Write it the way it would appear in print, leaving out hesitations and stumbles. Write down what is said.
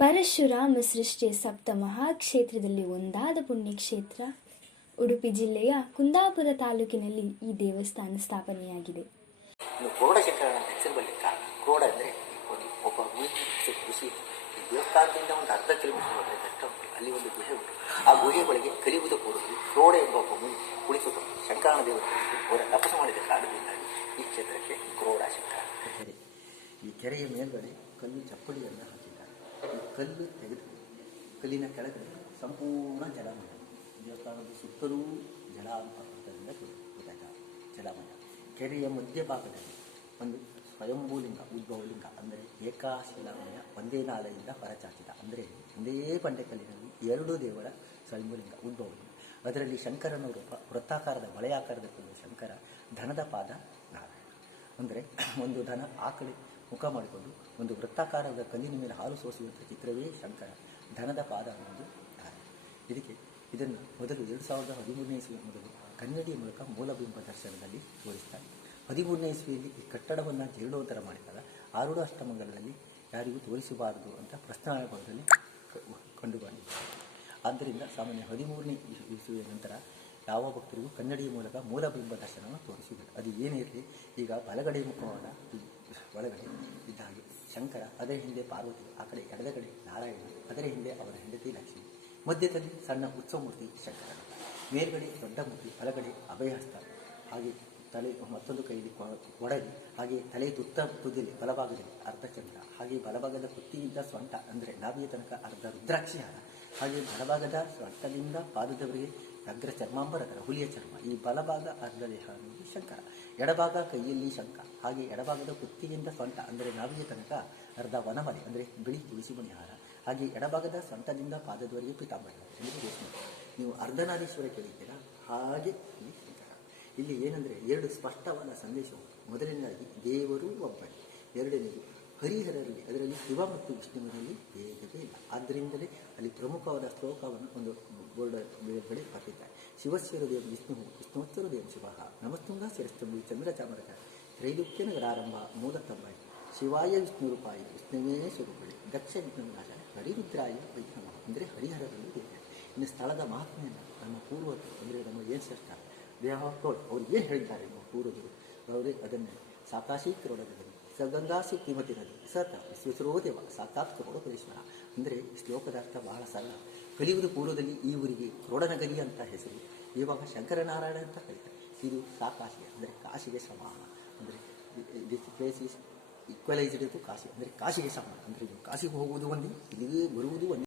ಪರಶುರಾಮ ಸೃಷ್ಟಿಯ ಸಪ್ತ ಮಹಾಕ್ಷೇತ್ರದಲ್ಲಿ ಒಂದಾದ ಪುಣ್ಯಕ್ಷೇತ್ರ ಉಡುಪಿ ಜಿಲ್ಲೆಯ ಕುಂದಾಪುರ ತಾಲೂಕಿನಲ್ಲಿ ಈ ದೇವಸ್ಥಾನ ಸ್ಥಾಪನೆಯಾಗಿದೆ. ಕ್ರೋಡಶಂಕರನ ಹೆಸರು ಬರಲಿಕ್ಕೆ ಕಾರಣ ಕ್ರೋಡ ಅಂದರೆ ಒಬ್ಬ ಋಷಿ ಈ ದೇವಸ್ಥಾನದಿಂದ ಒಂದು ಅರ್ಧ ಕಿಲೋಮೀಟರ್ ಒಳಗೆ ದಟ್ಟ ಉಂಟು. ಅಲ್ಲಿ ಒಂದು ಗುಹೆ ಉಂಟು. ಆ ಗುಹೆ ಒಳಗೆ ಕಲಿಯುವುದು ಪೂರ್ವದಲ್ಲಿ ಕ್ರೋಡ ಎಂಬ ಒಬ್ಬ ಮುನಿ ಕುಳಿತು ಶಂಕರನ ದೇವರಿಗೆ ಅವರ ತಪಸ್ಸು ಮಾಡಿದ ಕಾರಣದಿಂದಾಗಿ ಈ ಕ್ಷೇತ್ರಕ್ಕೆ ಕ್ರೋಡ ಶಂಕರ ಕೆರೆ. ಈ ಕೆರೆಯ ಮೇಲ್ಗಡೆ ಕಲ್ಲು ಚಪ್ಪಡಿಯನ್ನು ಹಾಕಿದ್ದಾರೆ. ಈ ಕಲ್ಲು ತೆಗೆದು ಕಲ್ಲಿನ ಕೆಳಗಡೆ ಸಂಪೂರ್ಣ ಜಲಮಯ, ದೇವಸ್ಥಾನದ ಸುತ್ತಲೂ ಜಲ ಅರ್ಥದಿಂದ ಜಲಮಯ. ಕೆರೆಯ ಮಧ್ಯಭಾಗದಲ್ಲಿ ಒಂದು ಸ್ವಯಂಭೂಲಿಂಗ, ಉದ್ಭವಲಿಂಗ ಅಂದರೆ ಏಕಾಶಿಲಾಮಯ ಒಂದೇ ನಾಲೆಯಿಂದ ಹೊರಚಾಚಿದ, ಅಂದರೆ ಒಂದೇ ಬಂಡೆಕಲ್ಲಿನಲ್ಲಿ ಎರಡು ದೇವರ ಸ್ವಯಂಭೂಲಿಂಗ ಉದ್ಭವಲಿಂಗ. ಅದರಲ್ಲಿ ಶಂಕರನ ರೂಪ ವೃತ್ತಾಕಾರದ ಬಳೆಯಾಕಾರದ ಕಲ್ಲು ಶಂಕರ, ಧನದ ಪಾದ ನಾರಾಯಣ. ಅಂದರೆ ಒಂದು ಧನ ಆ ಕಡೆ ಮುಖ ಮಾಡಿಕೊಂಡು ಒಂದು ವೃತ್ತಾಕಾರದ ಕಲ್ಲಿನ ಮೇಲೆ ಹಾಲು ಸೋಸುವಂಥ ಚಿತ್ರವೇ ಶಂಕರ, ಧನದ ಪಾದ ಅನ್ನೋದು ನಾರಾಯಣ. ಇದನ್ನು ಮೊದಲು 2013ನೇ ಇಸ್ವಿಯ ಮೊದಲು ಕನ್ನಡಿಯ ಮೂಲಕ ಮೂಲಬಿಂಬ ದರ್ಶನದಲ್ಲಿ ತೋರಿಸ್ತಾರೆ. 13ನೇ ಇಸ್ವಿಯಲ್ಲಿ ಈ ಕಟ್ಟಡವನ್ನು ಜೀರ್ಣೋದ್ಧಾರ ಮಾಡಿದಾಗ ಆರೂಢ ಅಷ್ಟಮಂಗಲದಲ್ಲಿ ಯಾರಿಗೂ ತೋರಿಸಬಾರದು ಅಂತ ಪ್ರಶ್ನಾಭಾಗದಲ್ಲಿ ಕಂಡುಬಂದಿದೆ. ಆದ್ದರಿಂದ ಸಾಮಾನ್ಯ 13ನೇ ಇಸ್ವಿಯ ನಂತರ ಯಾವ ಭಕ್ತರಿಗೂ ಕನ್ನಡಿಯ ಮೂಲಕ ಮೂಲಬಿಂಬ ದರ್ಶನವನ್ನು ತೋರಿಸಿದರು. ಅದು ಏನೇ ಇರಲಿ, ಈಗ ಬಲಗಡೆ ಮುಖವಾದ ಒಳಗಡೆ ಇದ್ದ ಹಾಗೆ ಶಂಕರ, ಅದರ ಹಿಂದೆ ಪಾರ್ವತಿ, ಆ ಕಡೆ ಎಡದಗಡೆ ನಾರಾಯಣ, ಅದರ ಹಿಂದೆ ಅವರ ಹೆಂಡತಿ ಲಕ್ಷ್ಮಿ, ಮಧ್ಯದಲ್ಲಿ ಸಣ್ಣ ಉತ್ಸವ ಮೂರ್ತಿ ಶಂಕರ, ಮೇಲ್ಗಡೆ ದೊಡ್ಡ ಮೂರ್ತಿ, ಬಲಗಡೆ ಅಭಯಹಸ್ತ, ಹಾಗೆ ತಲೆ ಮತ್ತೊಂದು ಕೈಯಲ್ಲಿ ಕೊಡಲಿ, ಹಾಗೆ ತಲೆ ತುದಿಯಲ್ಲಿ ಬಲಭಾಗದಲ್ಲಿ ಅರ್ಧಚಂದ್ರ, ಹಾಗೆ ಬಲಭಾಗದ ಕುತ್ತಿಗಿಂತ ಸೊಂಟ ಅಂದರೆ ನಾಭಿಯ ತನಕ ಅರ್ಧ ರುದ್ರಾಕ್ಷಿ ಹಾರ, ಹಾಗೆ ಬಲಭಾಗದ ಸೊಂಟದಿಂದ ಪಾದದವರೆಗೆ ಅಗ್ರ ಚರ್ಮಾಂಬರಕರ ಹುಲಿಯ ಚರ್ಮ, ಈ ಬಲಭಾಗ ಅರ್ಧ ದೇಹ ಅನ್ನೋದು ಶಂಕರ, ಎಡಭಾಗ ಕೈಯಲ್ಲಿ ಶಂಖ, ಹಾಗೆ ಎಡಭಾಗದ ಕುತ್ತಿಗೆಯಿಂದ ಸೊಂಟ ಅಂದರೆ ನಾಭಿಯ ತನಕ ಅರ್ಧ ವನಮಲೆ ಅಂದರೆ ಬಿಳಿ ತುಳಸಿ ಮಣಿ ಹಾರ, ಹಾಗೆ ಎಡಭಾಗದ ಸೊಂಟದಿಂದ ಪಾದದವರೆಗೆ ಪೀತಾಂಬರ ಅಂದರೆ ರೇಷ್ಮೆ. ನೀವು ಅರ್ಧನಾರೀಶ್ವರ ಕೇಳಿದ್ದೀರಾ, ಹಾಗೆ ಇಲ್ಲಿ ಶಂಕರ. ಇಲ್ಲಿ ಏನಂದರೆ ಎರಡು ಸ್ಪಷ್ಟವಾದ ಸಂದೇಶವು. ಮೊದಲನೇದಾಗಿ ದೇವರು ಒಬ್ಬನೇ, ಎರಡನೇದು ಹರಿಹರರಲ್ಲಿ, ಅದರಲ್ಲಿ ಶಿವ ಮತ್ತು ವಿಷ್ಣುವಿನಲ್ಲಿ ಭೇದವೇ ಇಲ್ಲ. ಆದ್ದರಿಂದಲೇ ಅಲ್ಲಿ ಪ್ರಮುಖವಾದ ಶ್ಲೋಕವನ್ನು ಒಂದು ಬೋರ್ಡ್ ಮೇಲ್ಗಡೆ ಹಾಕಿದ್ದಾರೆ. ಶಿವಸ್ವರದೇವ ವಿಷ್ಣು, ವಿಷ್ಣುವತ್ಸರದೇವ ಶಿವ, ನಮಸ್ತುಂಗ ಶಿರಸ್ತಂಭು ಚಂದ್ರಚಾಮರಕ, ತ್ರೈಲೋಕ್ಯ ನಗರಾರಂಭ ಮೂಲತಂಬಾಯಿ, ಶಿವಾಯ ವಿಷ್ಣು ರೂಪಾಯಿ ವಿಷ್ಣುವೇ ಸ್ವರೂಪಳಿ, ದಕ್ಷ ವಿಘ್ನನಾಶ ಹರಿರುದ್ರಾಯ ವೈಷ್ಣವ. ಅಂದರೆ ಹರಿಹರರಲ್ಲಿ ದೇವ. ಇನ್ನು ಸ್ಥಳದ ಮಹಾತ್ಮೆಯನ್ನು ನಮ್ಮ ಪೂರ್ವಜರು ಅಂದರೆ ನಮ್ಮ ಏನ್ಸೆಸ್ಟ ದೇಹത്തോಳು ಅವ್ರು ಏನು ಹೇಳಿದ್ದಾರೆ ನಮ್ಮ ಪೂರ್ವಜರು, ಅವರೇ ಅದನ್ನೇ ಸಾಕಾಶಿ ಕ್ರೋಡದಲ್ಲಿ ಸಗಂಗಾಸಿ ಕಿಮತಿ ನದಿ ಸತ ವಿಶ್ವೇಶ್ವರೋದೇವ ಸಾಕಾತ್ ಕ್ರೋಡಪರೇಶ್ವರ. ಅಂದರೆ ಶ್ಲೋಕದ ಅರ್ಥ ಬಹಳ ಸರಳ. ಕಲಿಯುವುದು ಪೂರ್ವದಲ್ಲಿ ಈ ಊರಿಗೆ ಕ್ರೋಡನಗರಿ ಅಂತ ಹೆಸರು, ಇವಾಗ ಶಂಕರನಾರಾಯಣ ಅಂತ ಕರೀತಾರೆ. ಇದು ಸಾಕಾಶಿ ಅಂದರೆ ಕಾಶಿಗೆ ಸಮಾನ. ಅಂದರೆ this place is equalised to Kashi, ಅಂದರೆ ಕಾಶಿಗೆ ಸಮಾನ. ಅಂದರೆ ಕಾಶಿಗೆ ಹೋಗುವುದು ಒಂದೇ, ಇಲ್ಲಿಗೆ ಬರುವುದು ಒಂದೇ.